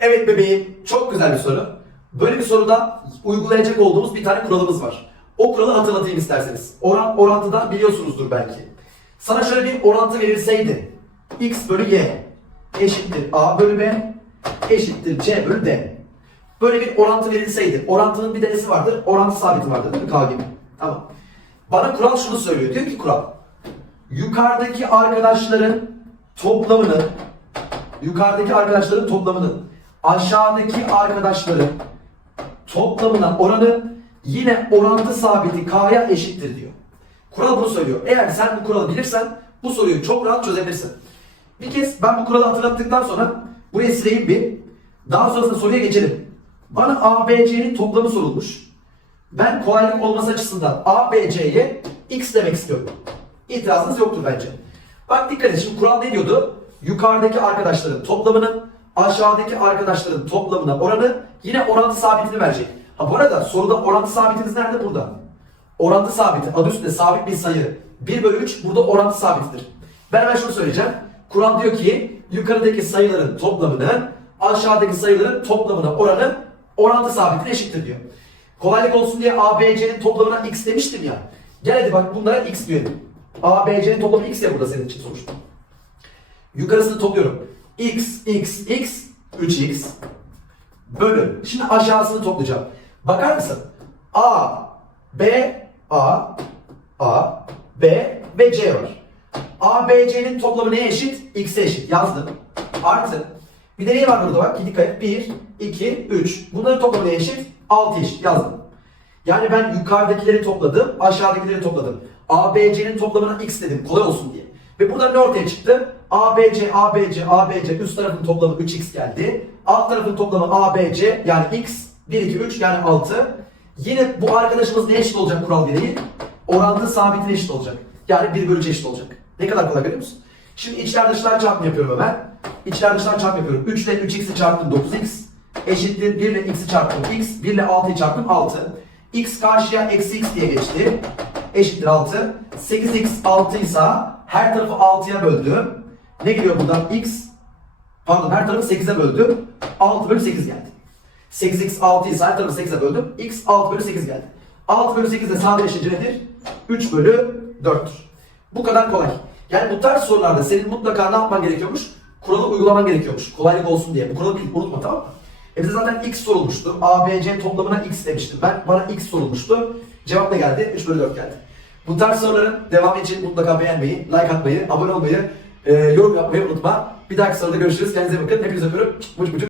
Evet bebeğim, çok güzel bir soru. Böyle bir soruda uygulayacak olduğumuz bir tane kuralımız var. O kuralı hatırlatayım isterseniz. Oran, orantıda biliyorsunuzdur belki. Sana şöyle bir orantı verilseydi. x bölü y eşittir a bölü b eşittir c bölü d. Böyle bir orantı verilseydi. Orantının bir denesi vardır. Orantı sabiti vardır değil mi? K gibi. Tamam. Bana kural şunu söylüyor. Diyor ki kural. Yukarıdaki arkadaşların toplamını yukarıdaki arkadaşların toplamının aşağıdaki arkadaşların toplamına oranı yine orantı sabiti k'ya eşittir diyor. Kural bunu söylüyor. Eğer sen bu kuralı bilirsen bu soruyu çok rahat çözebilirsin. Bir kez ben bu kuralı hatırlattıktan sonra buraya sileyim bir. Daha sonrasında soruya geçelim. Bana ABC'nin toplamı sorulmuş. Ben kolaylık olması açısından ABC'ye x demek istiyorum. İtirazınız yoktur bence. Bak dikkat et şimdi kural ne diyordu? Yukarıdaki arkadaşların toplamının aşağıdaki arkadaşların toplamına oranı yine orantı sabitini verecek. Ha bu arada soruda orantı sabitimiz nerede? Burada. Orantı sabiti adı üstünde sabit bir sayı. 1 bölü 3 burada orantı sabittir. Ben hemen şunu söyleyeceğim. Kural diyor ki yukarıdaki sayıların toplamının aşağıdaki sayıların toplamına oranı orantı sabitine eşittir diyor. Kolaylık olsun diye ABC'nin toplamına x demiştim ya. Gel hadi bak bunlara x diyelim. ABC'nin toplamı x ya burada senin için sonuçta. Yukarısını topluyorum. X, x, x, 3x bölü. Şimdi aşağısını toplayacağım. Bakar mısın? A, B, A, A, B ve C var. A, B, C'nin toplamı neye eşit? X'e eşit. Yazdım. Artı. Bir de ne var burada bak? Dikkat et. 1, 2, 3. Bunların toplamı neye eşit? 6 eşit. Yazdım. Yani ben yukarıdakileri topladım, aşağıdakileri topladım. A, B, C'nin toplamına x dedim kolay olsun diye. Ve burada ne ortaya çıktı? A, B, C, A, B, C, A, B, C üst tarafın toplamı 3x geldi. Alt tarafın toplamı A, B, C yani x 1, 2, 3 yani 6. Yine bu arkadaşımız ne eşit olacak kural gereği? Orantı sabitine eşit olacak. Yani 1 bölü 3 eşit olacak. Ne kadar kolay görüyor musun? Şimdi içler dışlar çarpımı yapıyorum hemen. İçler dışlar çarpımı yapıyorum. 3 ile 3x'i çarptım 9x. Eşittir 1 ile x'i çarptım x. 1 ile 6'yı çarptım 6. x karşıya eksi x diye geçti. Eşittir 6. 8x 6 ise her tarafı 6'ya böldüm. Ne geliyor buradan? x pardon her tarafı 8'e böldüm. 6 bölü 8 geldi. 8x 6 ise her tarafı 8'e böldüm. x 6 bölü 8 geldi. 6 bölü 8 de sadeleşince nedir? 3 bölü 4'tür. Bu kadar kolay. Yani bu tarz sorularda senin mutlaka ne yapman gerekiyormuş? Kuralı uygulaman gerekiyormuş. Kolaylık olsun diye. Bu kuralı unutma tamam mı? E bize zaten x sorulmuştu. A, B, C toplamına x demiştim. Ben bana x sorulmuştu. Cevap ne geldi? 3 bölü 4 geldi. Bu tarz soruların devamı için mutlaka beğenmeyi, like atmayı, abone olmayı, e, yorum yapmayı unutma. Bir dahaki soruda görüşürüz. Kendinize bakın. Hepinizi öpüyorum. Muç muç.